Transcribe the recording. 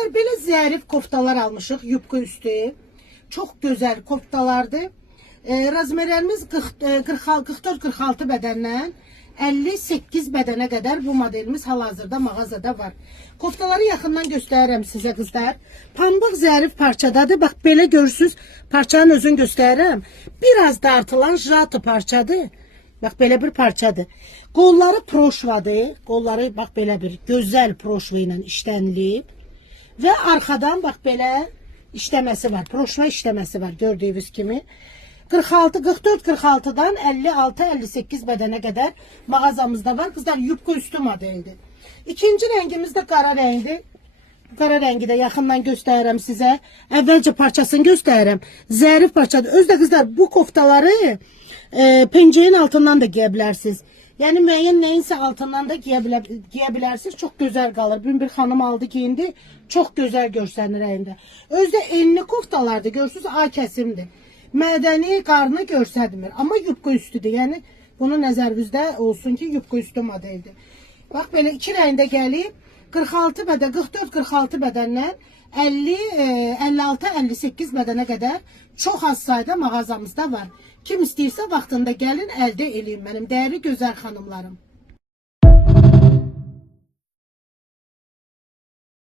Kızlar belə zərif koftalar almışıq, yubka üstü. Çox gözəl koftalardır. Razmerlərimiz 44-46 bədəndən 58 bədənə qədər bu modelimiz hal-hazırda mağazada var. Koftaları yaxından göstərirəm sizə qızlar. Pambıq zərif parçadadır. Bax belə görürsünüz, parçanın özünü göstərirəm. Biraz dartılan jato parçadır. Bax belə bir parçadır. Qolları proşvadır. Qolları bax belə bir gözəl proşva ilə işlənilib. Və arxadan bax belə işləməsi var. Proşva işləməsi var gördüyünüz kimi. 44-46'dan 56-58 bədənə qədər mağazamızda var. Kızlar yubka üstü modeldir. İkinci rəngimiz də qara rəngdir. Qara rəngi də yaxından göstərirəm sizə. Əvvəlcə parçasını göstərirəm. Zərif parçadır. Özdə qızlar bu koftaları penceyin altından da giyə bilərsiniz. Yəni müəyyən nəyinsə altından da giyə bilərsiniz. Çox gözəl qalır. Bir xanım aldı giyindi. Çox gözəl görsənir əyində. Özdə enli koftalardır. Görürsünüz A kəsimdir. Mədəni qarnı görsədmir. Amma yubka üstüdür. Yəni bunu nəzərinizdə olsun ki yubka üstü modeldir. Bax belə iki rəngdə gəlib 46 bədən, 44-46 bədəndən 56-58 bədənə qədər çox az sayda mağazamızda var. Kim istəyirsə vaxtında gəlin əldə eləyin mənim dəyərli gözəl xanımlarım.